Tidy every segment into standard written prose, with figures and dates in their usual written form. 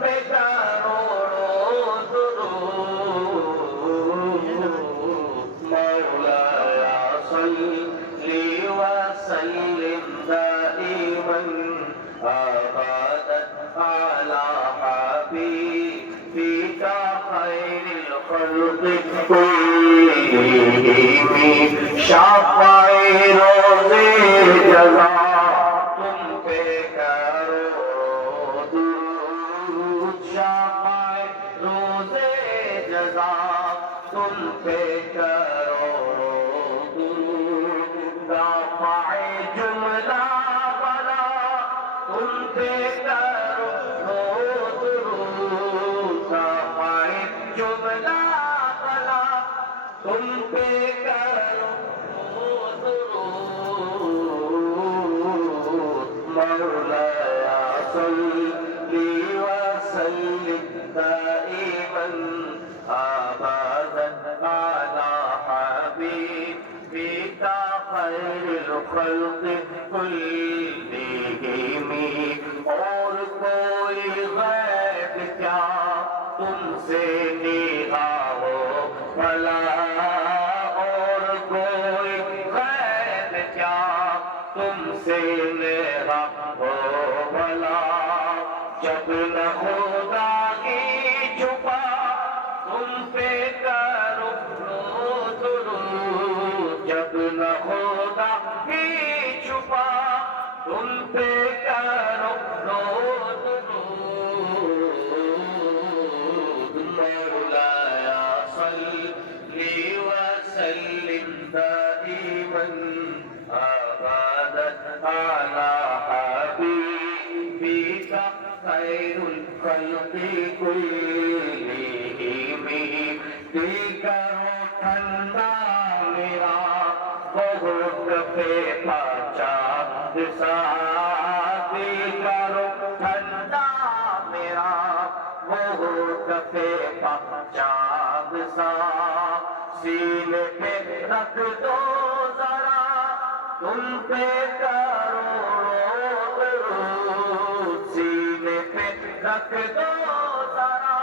पे करोड़ों दुरूद मौलाया सल्ली व सल्लिम दाइमन अबदन अला हबीबिका खैरिल खल्क़ि कुल्लिहिम शाफ़ाए रोज़े जज़ा तुम पे करोड़ों दुरूद शाफ़ाए रोज़े जज़ा तुम पे करोड़ों दुरूद दाफ़ाए जुमला बला तुम पे करोड़ों दुरूद दाफ़ाए जुमला बला तुम पे करोड़ों दुरूद मौलाया सल्ली व सल्लिम दाइमन अबदन अला हबीबिका खैरिल खल्क़ि कुल्लिहिम और कोई गैब क्या तुमसे निगाहो भला और कोई गैब क्या तुमसे निगाहो भला जब न खुदा की छुपा तुम पे करो दुरूद जब न खुदा की छुपा तुम पे करो दुरूद मौलाया सल्ली व सल्लिम दाइमन अबदन अला हबीबिका खैरुल खल्क़ि कुल्लिहिम दिल करो ठंडा मेरा बहुत पे पाचा दिल करो ठंडा मेरा बहुत पे पाचा सीने पे रख दो जरा तुम पे करोड़ों दुरूद सीने पे रख दो जरा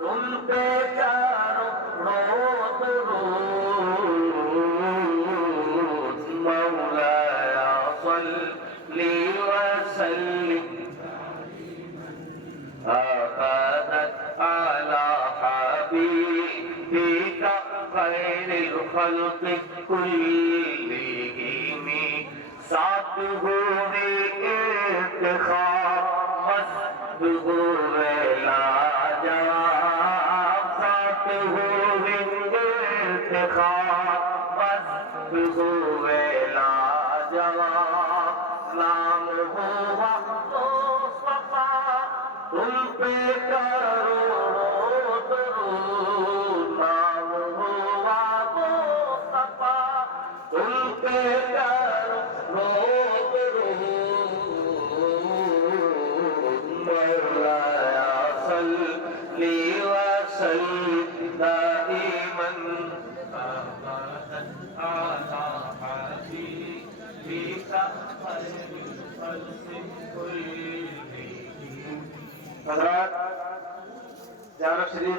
तुम पे करोड़ों दुरूद मौलाया सल्ली व सल्लिम अबदन अला हबीबिका खैरिल खल्क़ि कुल्लिहिम साथ हुए इफ्तिखार मस्त हुए लाजवाब साथ हुए इफ्तिखार मस्त हुए लाजवाब नाम हुआ मुस्तफा तुम पे करोड़ों दुरूद नाम हुआ मुस्तफा तुम पे करोड़ों दुरूद मौलाया सल्ली व सल्लिम दाइमन अबदन अला हबीबिका खैरिल खल्क़ि कुल्लिहिम। हज़रात, ज़ियारत शरीफ